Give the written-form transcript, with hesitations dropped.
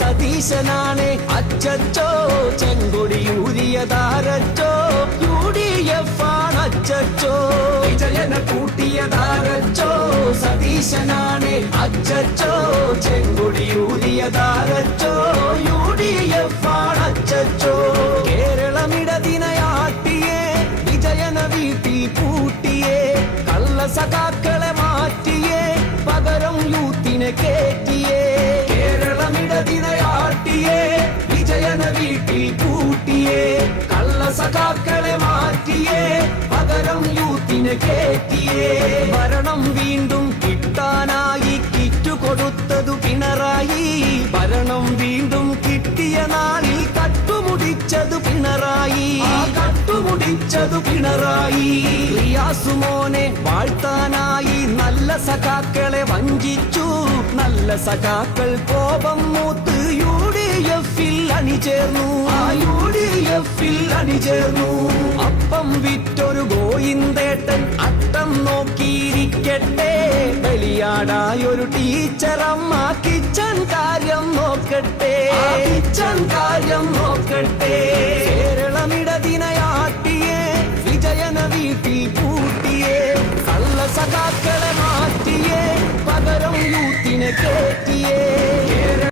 സതീശനാണ് അച്ചച്ചോ ചെങ്കൊടിയൂരിയതാരച്ചോ UDF ആണ് അച്ചച്ചോ വിജയനെ കൂട്ടിയതാരച്ചോ സതീശനാണ് അച്ചച്ചോ ചെങ്കൊടിയൂരിയതാരച്ചോ UDF ആണ് അച്ചച്ചോ കേരളമിടതിനയാട്ടിയേ വിജയനെ വീട്ടിൽ പൂട്ടിയേ കള്ള സഖാക്കളെ മാറ്റിയേ പകരം യൂത്തിനെ കേറ്റിയേ കേരളമിടതിനയാട്ടിയേ വിജയനെ വീട്ടിൽ പൂട്ടിയേ കള്ള സഖാക്കളെ മാറ്റിയേ പകരം യൂത്തിനെ കേറ്റിയേ ഭരണം വീണ്ടും കിട്ടാനായി കിറ്റു കൊടുത്തതു പിണറായി ഭരണം വീണ്ടും കിട്ടിയ നാളിൽ കട്ടുമുടിച്ചതു പിണറായി കട്ടുമുടിച്ചതു പിണറായി റിയാസുമോനെ വാഴ്ത്താനായി നല്ല സഖാക്കളെ വഞ്ചിച്ചു നല്ല സഖാക്കൾ കോപം മൂത്ത് UDF-ൽ അണിചേർന്നു UDF-ൽ അണിചേർന്നു അപ്പം വിറ്റൊരു ഗോയിന്തേട്ടൻ അട്ടം നോക്കിയിരിക്കട്ടെ ബലിയാടായൊരു ടീച്ചറമ്മ കിച്ചൺ കാര്യം നോക്കട്ടെ കിച്ചൺ കാര്യം നോക്കട്ടെ കേരളമിടതിനയാട്ടിയേ വിജയനെ വീട്ടിൽ പൂട്ടിയേ കള്ള സഖാക്കളെ മാറ്റിയേ പകരം യൂത്തിനെ കേറ്റിയേ